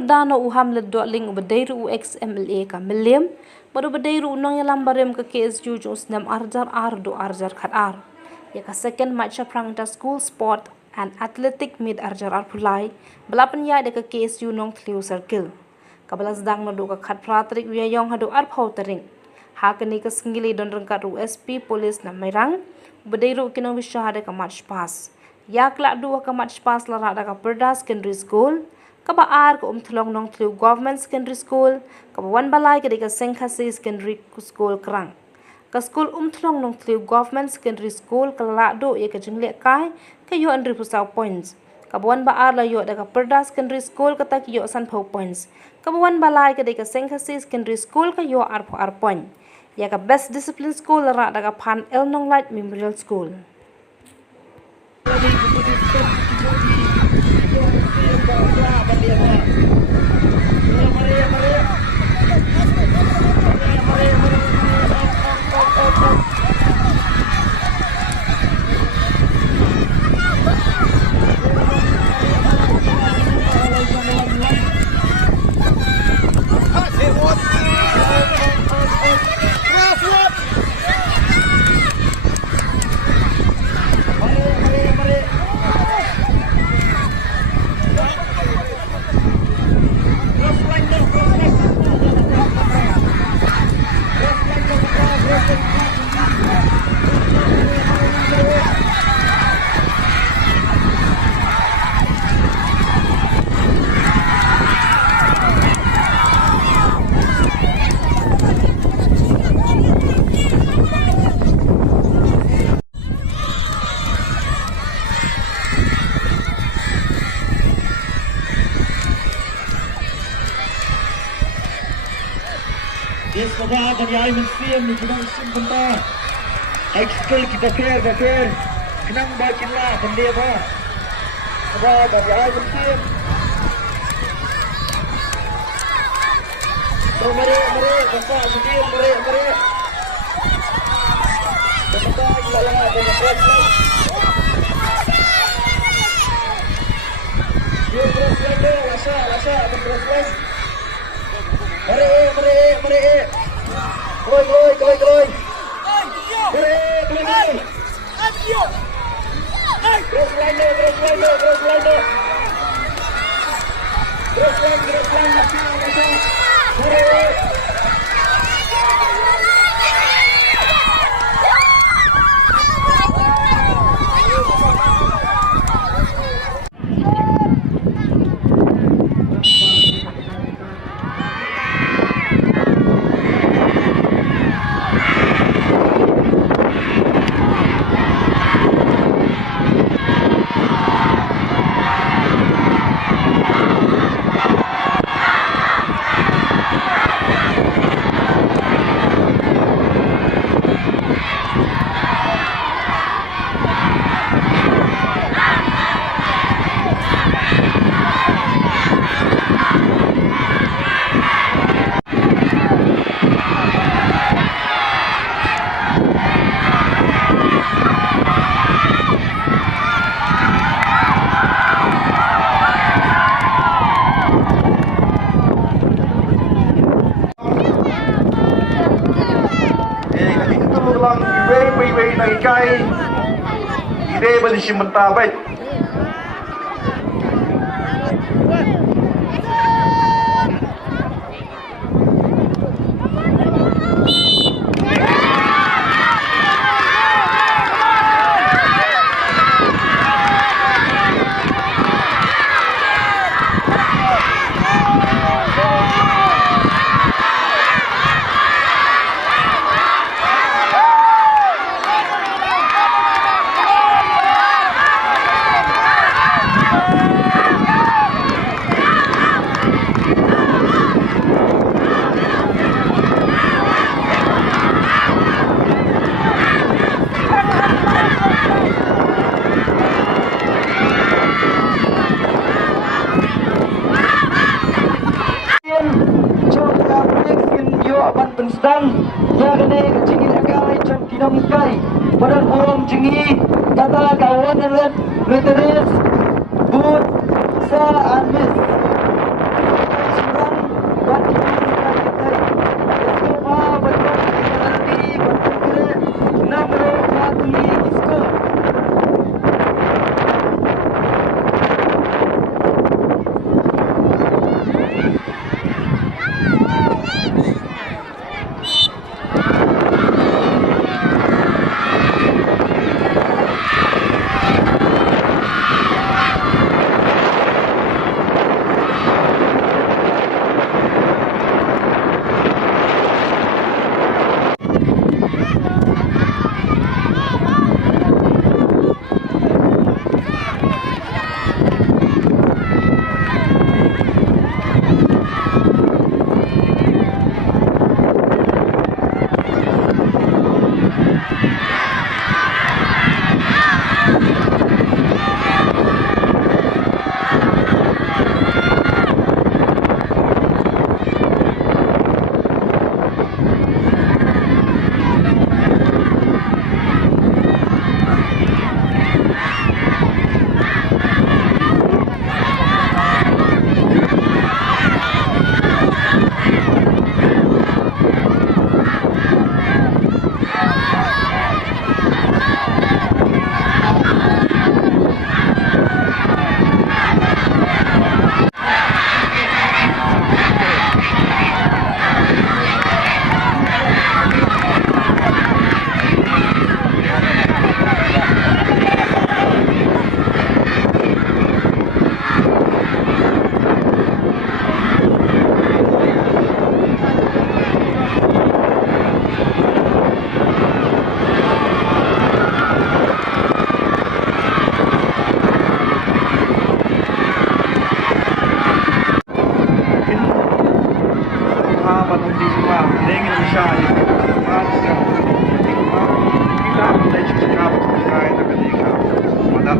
perdana uham le dotling ubadeiru XMLA ka Milliam, baru ubadeiru nong yalam barem ka KSU jus nam arjar do arjar khat ar. Ya ka second Maitshaphrang Interschool Sport and Athletic mid arjar pulai, belapan ya de ka KSU nong tliu circle. Kabalas dang madu ka khat pratrik wiya yong hadu arpau tering. Hakani ka singili don rengkat USP Polis na Maitshaphrang, ubadeiru kinong wisyahada ka match pass. Ya kelak dua ka match pass lara da ka Perda Secondary School, kaba ar ko thlong nong tliu Government Secondary School, kaba wan balai ka di ka Sengkhasi Secondary School Krang. Ka school thlong nong tliu Government Secondary School kelak do ye ka jinglek kai ka yo andri pusau points. Kaba wan ba ar la yo da ka Perda Secondary School ka tak yo san phau points. Kaba wan balai ka di ka Sengkhasi Secondary School ka yo ar point. Ya ka Best Discipline School lara da ka Phan El Nong Light Memorial School. Yes, Baba, banyai mensiam ni kenang sebentar. Ekskul kita fair. Kenang bakin lah benda apa. Baba, banyai mensiam. Mari, bapa, sendiri, mari. Sebentar, gila, dengan press. Yo, press, rasa, press. Mari. Koi. Mari. Terus line. Mari. Kai ide bali simenta baik. Sedang jagane kecingin agai jam dinamikai badan burung jingi kata kawan dan let metodis bud sa anmis Indonesia itu Maitshaphrang kita mulai cakap terkait dengan pada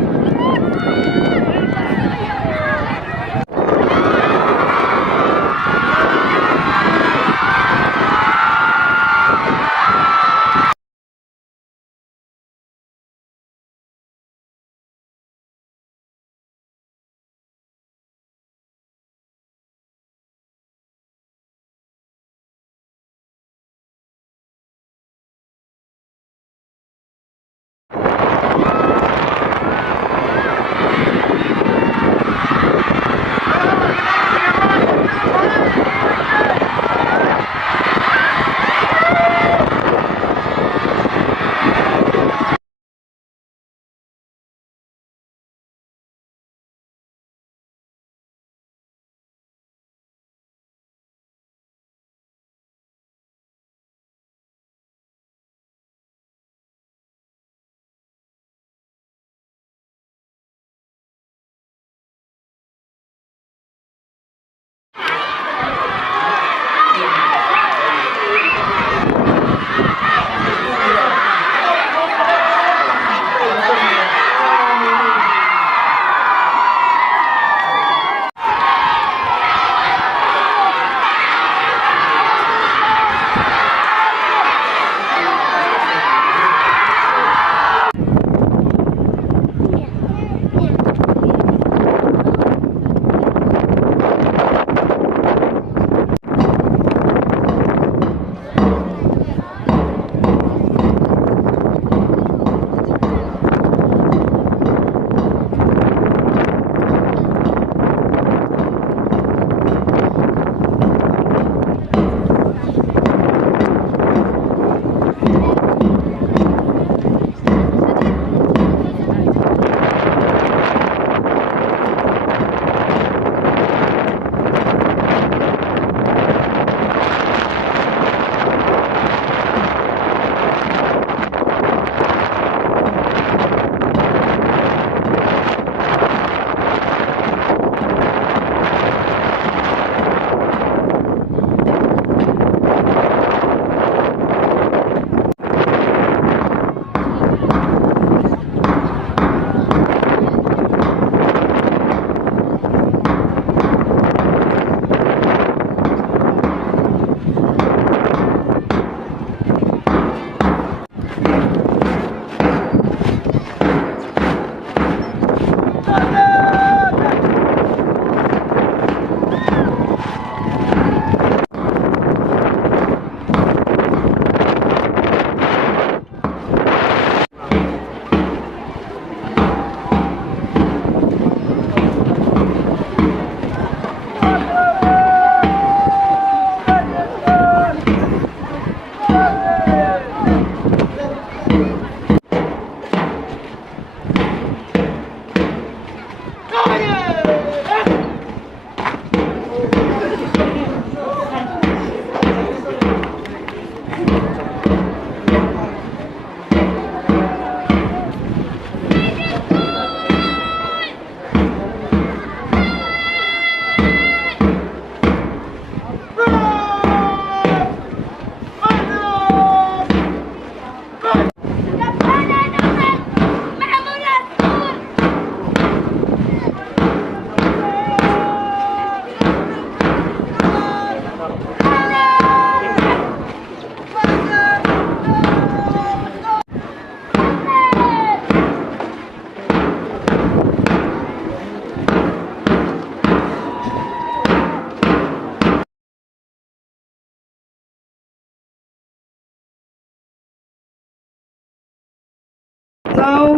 Now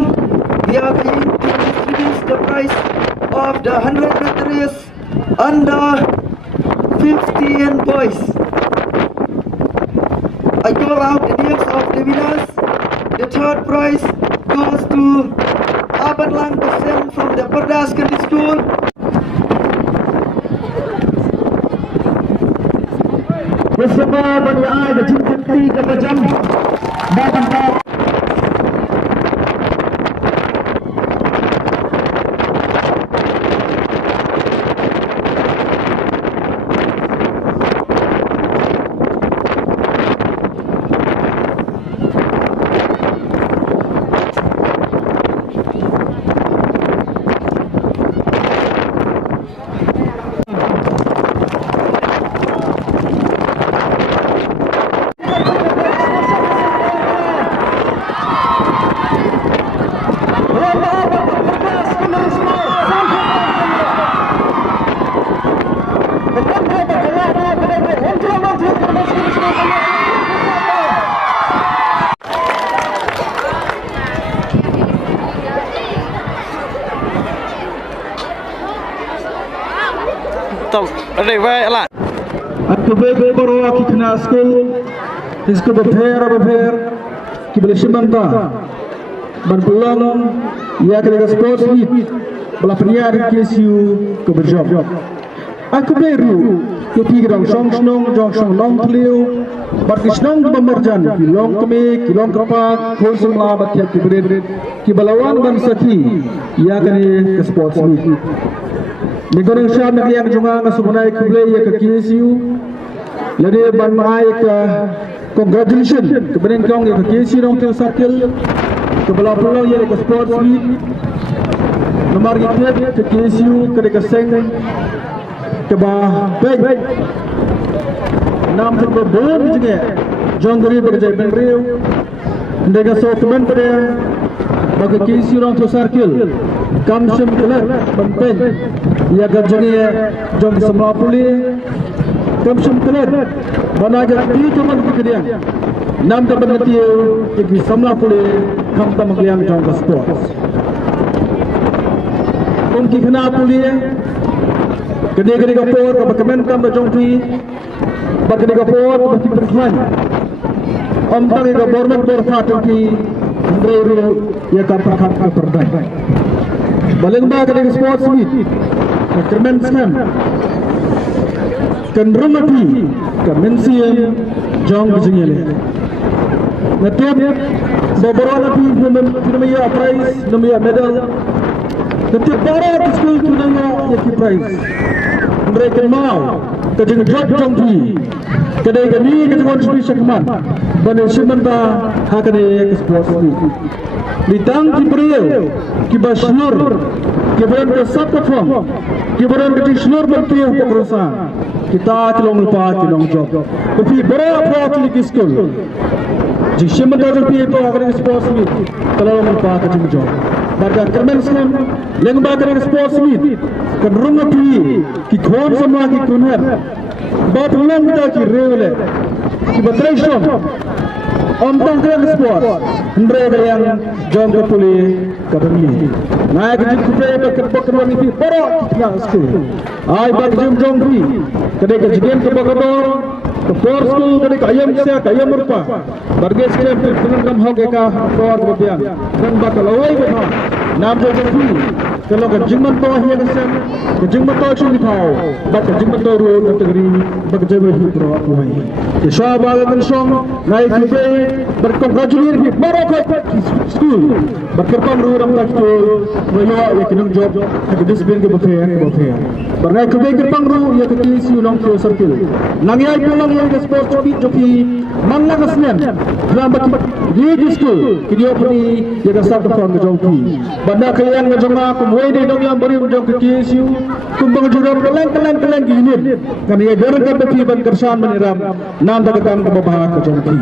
we are going to distribute the prize of the 100 meters under 15 boys. I call out the names of the winners. The third prize goes to Abang Persen from the Perdas Secondary School. Bersama Bani the Cinta Kari Kepajam Bapak Stop. Ready, right, lah. Aku baru aki kena school. Isku berper. Kibeli simanta. Berpulang. Ya kena sports meet. Bela penyiar KSU ke berjob. Aku baru kepi gedang song nong teliu. Berkisnong pemerjan kilong kemik kilong kepak kursus melabat yang kiberet kibalawan dan saki. Ya kena ke sports meet. Negara Syam yang juga nasupunai kibeli ya ke KSU. Jadi ban mai ke congratulations kepada kong ya ke KSU nong tel circle. Kebala pulau ya ke sports meet. Nomor kita ke KSU ke seng ke bah baik. Nam terus belum juga. Jongguri berjaya benriu. Dengan sokongan pada bagi KSU nong tel circle. Kamsum kelar penting. Ya gajangnya jong semua pulih. Kamsum kelar. Mana aja di cuma kekedian. Nam terbentuk yang semua pulih. Kam tamakliang jong ke sports. Mungkin kena pulih. Kedai kapur, kemen kam berjongti. Kedai kapur mesti berkelan. Tang ke government berfat jongti. Andreru ya kapar perdai. Baling ba kedai sports meet. Kemen skam. Kenrumati kemen siam jong berjengel. Netiap beberapa nanti namanya prize, namanya medal. Setiap barang di sekolah itu namanya prize. Mereka mau kerja job jongti. Kedai kami kerja kontribusi keman. Bani sementa hakane ke sports meet. Ditang kibril, kibaslur, kibran ke sapatfam, kibran ke slur bertiup perusahaan. Kita tolong lupa tolong job. Tapi berapa kali ke sekolah? Jika sementa terpilih hakane ke sports meet, tolong lupa kerja job. Baga kemen sem lengba kerja sports meet. Kan rumah pi, ki khon semua ki kunher. Bat ulang kita ki rewle, ki batreishom. Ontang kerja sport, hendra yang jom kepuli kabeli. Naik ke bakar ini para kita school. Ay bak jom pi, kedai kejigen ke bakar. ke floor school dari kayam saya kayam merpa barge sekalian dengan kam hoge ka floor kemudian dan bakal awai betul nam jo jadi kalau ke jingman to hiya kesem ke jingman to chuli thau bak ke jingman to ro kategori bak jebe hi pro awai ke shaba gan song nai kibe ber congratulate hi maroko school bak kerpam ro ram tak to royo ya kinung job ke discipline ke bafea barnai kibe kerpam ro ya ke TC long to circle nangyay pulang yang ke sport joki manla kasnen lambat di school kidio puni ya ke sab form joki banda kalian ngejoma kumway de dong yang bari jong ke TSU kumbang juram kelen gini kan ya garan ka bepi ban kersan meniram nam dagatam ke babah ke joki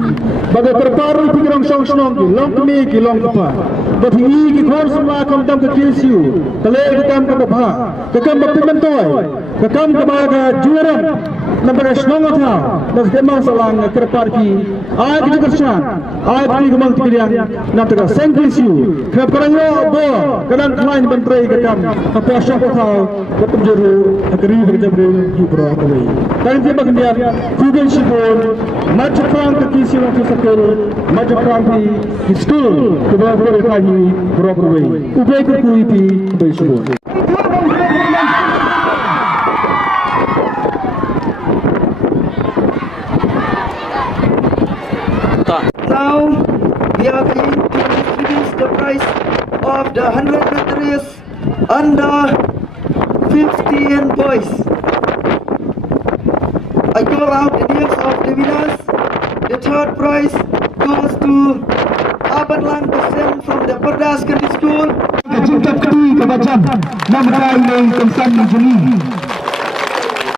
bagai perparu pikirang song song ki long kemi ki long pa bati ki khor semua kam tam ke TSU kale kam ke babah ke kam bepi mentoy ke kam ke baga juram nampak senang atau nas demang salang kerparki ayat itu kersan ayat ini kemang tikirian nampak sengkisiu kerap kerana bo kadang lain bentrai kekam apa syok kau betul jeru akari berjabri hibro kawai dan tiba kemudian kugen sibon Maitshaphrang kekisi waktu sekal Maitshaphrang di school kebelah boleh kaji hibro kawai ubay kekui pi ubay sibon. Now we are going to introduce the prize of the 100 meters under 15 boys. I call out the names of the winners. The third prize goes to Abang Lang Persen from the Perdas Secondary School. Kecintap kedui kebacaan 6 kali yang kesan di sini.